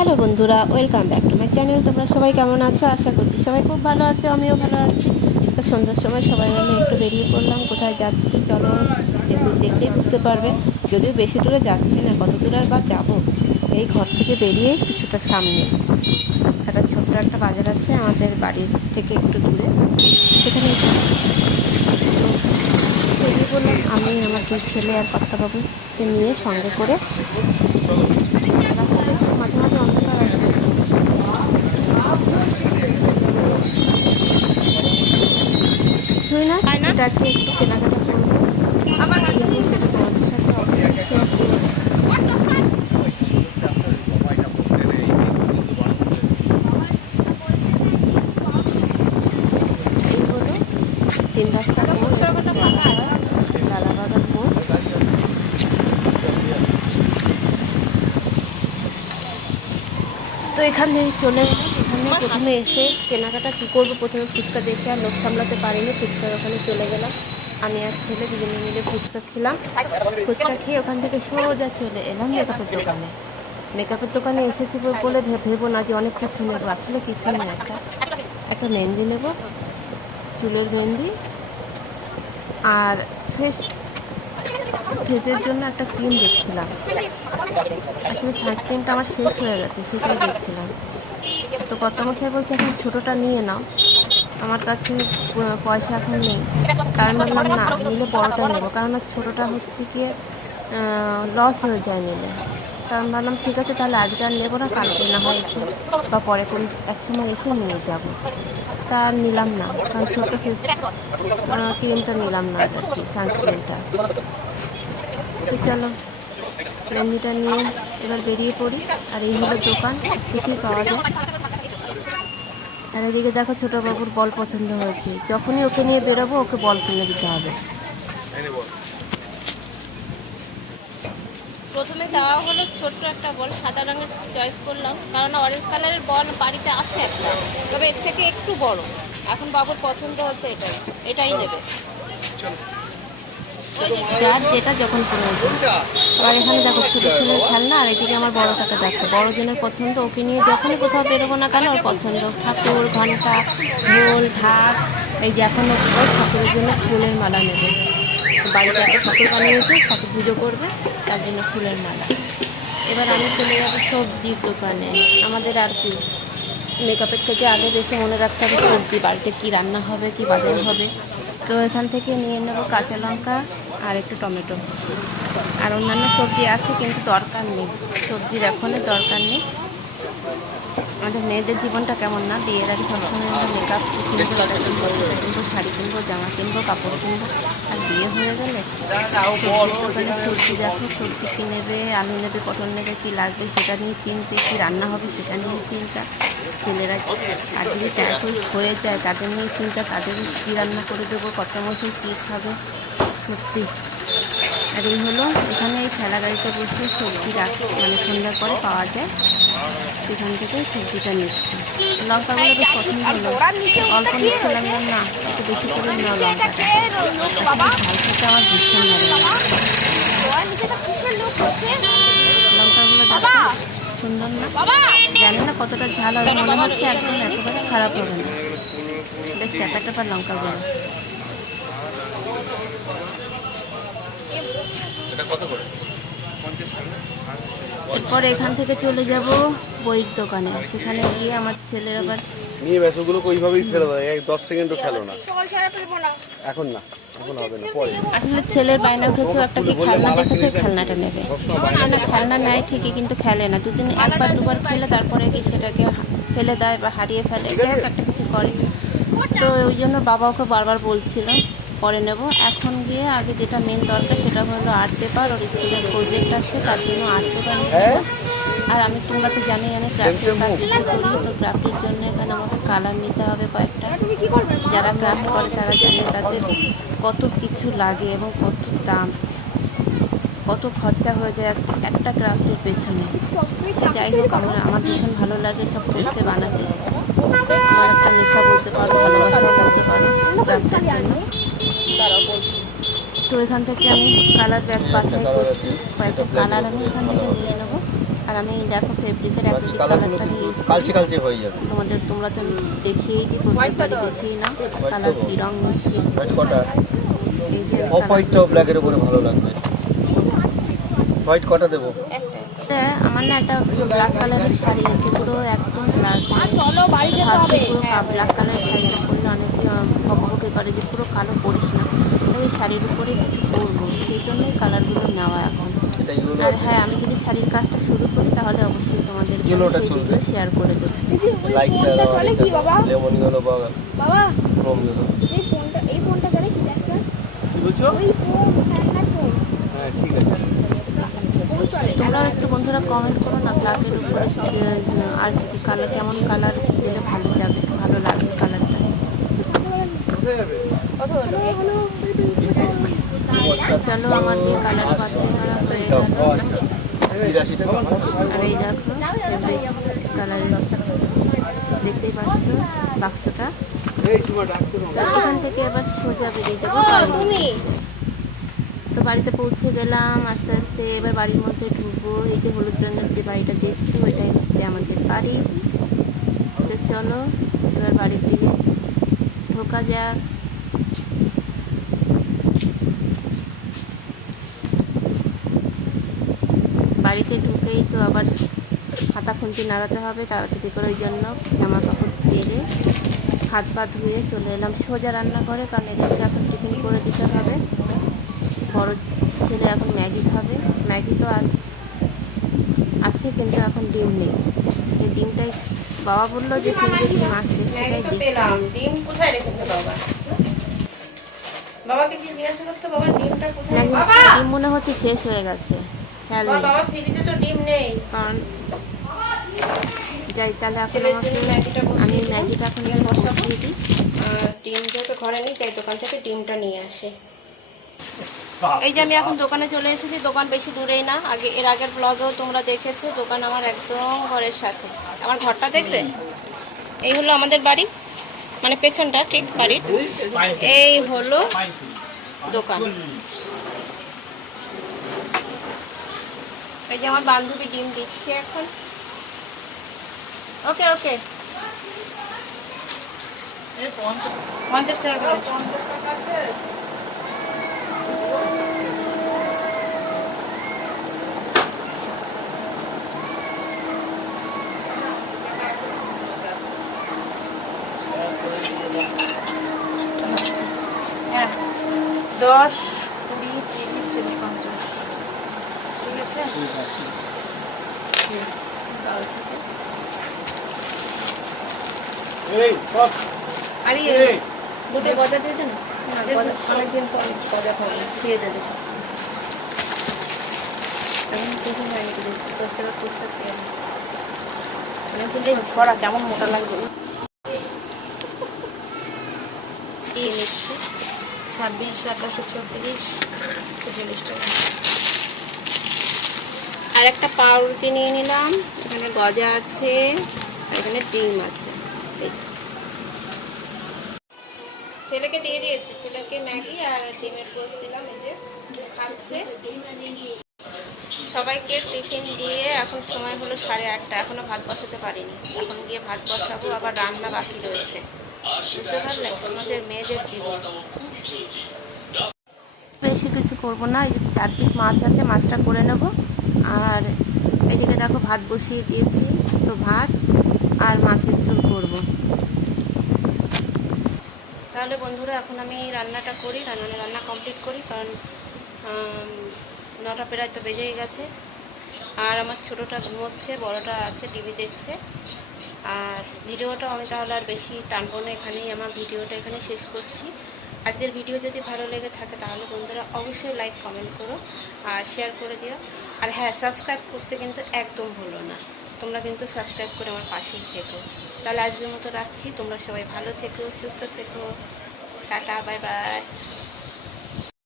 Hello বন্ধুরা, welcome back to my channel. তোমরা সবাই কেমন আছো? আশা করছি সবাই খুব ভালো আছো, আমিও ভালো আছি। তো সন্ধ্যার সময় সবাই মিলে একটু বেরিয়ে পড়লাম, কোথায় যাচ্ছি চলো দেখলেই বুঝতে পারবে। যদিও বেশি দূরে যাচ্ছি না, কত দূরে বা যাব? এই ঘর থেকে বেরিয়ে কিছুটা সামনে। একটা ছোট্ট একটা বাজার আছে আমাদের বাড়ির থেকে একটু দূরে। সেখানে। বেরিয়ে পড়লাম, আমি, আমার দুই ছেলে আর কর্তাবাবুকে নিয়ে সঙ্গে করে কিছুই না? এটা আজকে একটু কেনাকাটা করব আবার তিন রাস্তার মোড়। লালাবাগান মোড়। তো এখান থেকে চলে এলাম। প্রথমে এসে কেনাকাটা কী করব? প্রথমে ফুচকা দেখে আর লোক সামলাতে পারিনি, ফুচকার ওখানে চলে গেলাম। আমি আর ছেলে দুজনে মিলে ফুচকা খেলাম। ফুচকা খেয়ে ওখান থেকে সোজা চলে এলাম মেকআপের দোকানে। মেকআপের দোকানে এসেছি বলে ভেবো না যে অনেক কিছু নেব, আসলে কিছু নেই একটা। একটা মেহেন্দি নেব, চুলের মেহেন্দি আর ফেস ফেসের জন্য একটা ক্রিম দেখছিলাম। আসলে সানস্ক্রিনটা আমার শেষ হয়ে গেছে, সেটাই দেখছিলাম। তো কত মশাই বলছে, এখন ছোটোটা নিয়ে নাও। আমার কাছে পয়সা এখন নেই। আমি বললাম, না, নিলে বড়টা নেব। কারণ আর ছোটোটা হচ্ছে গিয়ে লস হয়ে যায় নিলে। আমি ভাবলাম, ঠিক আছে, তাহলে আজকে আর নেব না, কালকে না হয় এসে বা পরে কোন এক সময় এসে নিয়ে যাব। তা আর নিলাম না, কারণ ছোটো ফেস ক্রিমটা নিলাম না আর কি সানস্ক্রিনটা তো চলো মেহেন্দিটা নিয়ে এবার বেরিয়ে পড়ি। আর এই হলো দোকান কিছুই পাওয়া যায়। আর এদিকে দেখো ছোটো বাবুর বল পছন্দ হয়েছে। যখনই ওকে নিয়ে বেরোবো ওকে বল কিনে দিতে হবে। প্রথমে দেওয়া হলো ছোট্ট একটা বল সাদা রঙের চয়েস করলাম। কারণ অরেঞ্জ কালারের বল বাড়িতে আছে একটা। তবে এর থেকে একটু বড়। এখন বাবুর পছন্দ হচ্ছে এটাই। এটাই নেবে। যার যেটা যখন প্রয়োজন আর এখানে দেখো ছোটো ছেলের খেলনা, আর এদিকে আমার বড়টাকে দেখো। বড় জনের পছন্দ, ওকে নিয়ে যখনই কোথাও বেরোবো না কেন, ওর পছন্দ। ঠাকুর, ঘণ্টা, ঢোল, ঢাক, এই যে এখন ঠাকুরের জন্য ফুলের মালা নেবে। বাড়িতে একটা ঠাকুর বানিয়েছে, ঠাকুর পুজো করবে, তার জন্য ফুলের মালা। এবার আমি চলে যাব সবজির দোকানে। আমাদের আর কি মেকআপের থেকে আগে বেশি মনে রাখতে হবে সবজি, বাড়িতে কী রান্না হবে, কী বাজার হবে। তো এখান থেকে নিয়ে নেব কাঁচা লঙ্কা আর একটু টমেটো। আর অন্যান্য সবজি আছে, কিন্তু দরকার নেই। সবজির এখনই দরকার নেই। আমাদের মেয়েদের জীবনটা কেমন না? বিয়ের আগে সবসময় আমরা মেকআপ কিনবো কিনবো শাড়ি কিনবো জামা কিনবো কাপড় কিনবো। আর বিয়ে হয়ে গেলে দোকানে সবজি দেখো সবজি কী নেবে আলু নেবে পটল নেবে কী লাগবে সেটা নিয়ে চিনতে কী রান্না হবে সেটা নিয়ে চিন্তা। ছেলেরা আর যদি টাইফয়েড হয়ে যায় তাদের নিয়ে চিন্তা তাদের কী রান্না করে দেবো কত মশাই কী খাবে? সত্যি। আর এই হলো এখানে এই ঠেলা গাড়িতে বসে সবজি মানে সন্ধ্যার পরে পাওয়া যায়। সেখান থেকে সবজিটা নিচ্ছি। লঙ্কাগুলো বেশ পছন্দ হলো। অল্প নিচ্ছিলাম না, না একটু বেশি করে নাও লঙ্কাটা ঝাল খেতে আমার ভীষণ ভালো লঙ্কাগুলো সুন্দর না? জানি না কতটা ঝাল হবে মনে হচ্ছে একদম একেবারে খারাপ হবে না। বেশ ট্যাপা ট্যাপা লঙ্কাগুলো এরপর এখান থেকে চলে যাব বইয়ের দোকানে। সেখানে গিয়ে আমার ছেলের আবার নিয়ে ব্যাস ওগুলোকে ওইভাবেই ফেলে দেয় এক দশ সেকেন্ডও খেলো না। এখন না এখন হবে না পরে। আসলে ছেলের বায়না উঠেছে একটা কি খেলনা দেখেছে খেলনাটা নেবে। খেলনা নেয় ঠিকই কিন্তু খেলে না। দুদিন একবার দুবার খেলে তারপরে কি সেটাকে ফেলে দেয় বা হারিয়ে ফেলে। একটা কিছু করে তো ওই জন্য বাবা ওকে বারবার বলছিল পরে নেব। এখন গিয়ে আগে যেটা মেন দরকার সেটা হলো আর্ট পেপার ওর স্কুলের প্রজেক্ট আছে তার জন্য আর্ট পেপার নিচ্ছিল আর আমি তোমরা তো জানোই আমি ক্রাফটের কাজ করি তো ক্রাফটের জন্য এখানে আমাকে কালার নিতে হবে কয়েকটা। যারা ক্রাফট করে তারা জানে তাদের কত কিছু লাগে এবং কত দাম। কত খরচা হয়ে যায় একটা ক্রাফটের পেছনে। যাই হোক আমার আমার ভীষণ ভালো লাগে সব করতে বানাতে। আমার একটা নেশা বলতে পারো। জন্য তো এখান থেকে আমি কালার ব্যাগ বাছাই করছি কয়েকটা কালার আমি এখান থেকে নিয়ে নেব। আর আমি দেখো ফেব্রিকের অ্যাক্রিলিক কালারটা কিন্তু কালচে কালচে হয়ে যাবে। তোমাদের তোমরা তো দেখিয়েই দিই পারি দেখিয়ে না কালার কি রং নিচ্ছি অফ হোয়াইটটাও ব্ল্যাকের উপরে ভালো লাগবে। হোয়াইট কটা দেবো? আমার না একটা ব্ল্যাক কালারের শাড়ি আছে পুরো একদম ব্ল্যাক ভাবছি পুরো ব্ল্যাক কালারের শাড়িটা পরলে অনেকে বকবকে করে যে পুরো কালো পরিস না ওই শাড়ির উপরে কিছু পরবো সেই জন্যই কালারগুলো নেওয়া এখন। আর হ্যাঁ আমি যদি শাড়ির কাজটা শুরু করি তাহলে অবশ্যই তোমাদের শেয়ার করে দেবো। বাবা? এই ফোনটা এই ফোনটা কি হ্যাঁ ঠিক আছে। তোমরাও একটু বন্ধুরা কমেন্ট করো না ব্ল্যাকের উপরে আর কি কি কালার কেমন কালার দিলে ভালো যাবে ভালো লাগবে কালারটা কত হলো চলো আমার দিয়ে কালার করা হয়ে গেল। আর এই দেখো কালারের দেখতেই পাচ্ছ বাক্সটা। তো এখান থেকে এবার সোজা বেরিয়ে যাব। তুমি? তো বাড়িতে পৌঁছে গেলাম আস্তে আস্তে এবার বাড়ির মধ্যে ঢুকবো। এই যে হলুদ রঙের যে বাড়িটা দেখছি ওইটাই হচ্ছে আমাদের বাড়ি। তো চলো এবার বাড়ির দিকে ঢোকা যাক। বাড়িতে ঢুকেই তো আবার হাতা খুন্তি নাড়াতে হবে তাড়াতাড়ি করে ওই জন্য জামা কাপড় ছেড়ে হাত পা ধুয়ে চলে এলাম। সোজা রান্না করে কারণ এদেরকে এখন টিফিন করে দিতে হবে। বড় ছেলে এখন ম্যাগি খাবে। ম্যাগি তো আর আছে কিন্তু এখন ডিম নেই। এই ডিমটাই বাবা বলল যে ফ্রিজে ডিম আছে ডিম কোথায় রেখেছে বাবা? বাবাকে জিজ্ঞাসা করতে বাবা ডিমটা কোথায় ডিম মনে হচ্ছে শেষ হয়ে গেছে। খেয়াল। বাবা নেই বাবা ফ্রিজে তো ডিম নেই। কারণ যাই তাহলে এখন আমি। ম্যাগিটা এখন এখানে বসিয়ে দিই। আর ডিম যেহেতু ঘরে নেই তাই দোকান থেকে ডিমটা নিয়ে আসে। এই যে আমি এখন দোকানে চলে এসেছি দোকান বেশি দূরেই না। আগে এর আগের ব্লগেও তোমরা দেখেছ দোকান আমার একদম ঘরের সাথে। আমার ঘরটা দেখবে? এই হলো আমাদের বাড়ি মানে পেছনটা ঠিক বাড়ির। এই হলো দোকান। এই যে আমার বান্ধবী ডিম দিচ্ছে এখন। ওকে ওকে। পঞ্চাশ টাকা করে। হ্যাঁ দশ কুড়ি তিরিশ চল্লিশ পঞ্চাশ ঠিক আছে আর দুটো গজা দিয়ে দেন অনেকদিন পর গজা খাব দিয়ে দেবে আমি কিছু হয়নি কিন্তু দশ টাকা কুড়ি টাকা আমি কিন্তু ছড়া কেমন মোটা লাগবে ছাব্বিশ সাতাশে ছত্রিশ ছেচল্লিশ টাকা। আর একটা পাউরুটি নিয়ে নিলাম। এখানে গজা আছে এখানে ডিম আছে। ছেলেকে দিয়ে দিয়েছি। ছেলেকে ম্যাগি আর ডিমের টোস্ট দিলাম, এই যে খাচ্ছে। সবাইকে টিফিন দিয়ে এখন সময় হলো সাড়ে আটটা। এখনও ভাত বসাতে পারিনি। এখন গিয়ে ভাত বসাবো, আবার রান্না বাকি রয়েছে। বুঝতে পারলে? আমাদের মেয়েদের জীবন। বেশি কিছু করব না, এই যে চার পিস মাছ আছে, মাছটা করে নেব। আর এদিকে দেখো ভাত বসিয়ে দিয়েছি, তো ভাত আর মাছের ঝোল করব। তাহলে বন্ধুরা, এখন আমি রান্নাটা করি রান্না রান্না কমপ্লিট করি, কারণ নটা প্রায় তো বেজেই গেছে। আর আমার ছোটোটা ঘুমোচ্ছে, বড়টা আছে টিভি দেখছে। আর ভিডিওটা আমি তাহলে আর বেশি টানবো না, এখানেই আমার ভিডিওটা এখানে শেষ করছি। আজকের ভিডিও যদি ভালো লেগে থাকে তাহলে বন্ধুরা অবশ্যই লাইক কমেন্ট করো আর শেয়ার করে দিও। আর হ্যাঁ সাবস্ক্রাইব করতে কিন্তু একদম ভুলো না। তোমরা কিন্তু সাবস্ক্রাইব করে আমার পাশেই থেকো। তাহলে আজকের মতো রাখছি। তোমরা সবাই ভালো থেকো, সুস্থ থেকো। Tata bye bye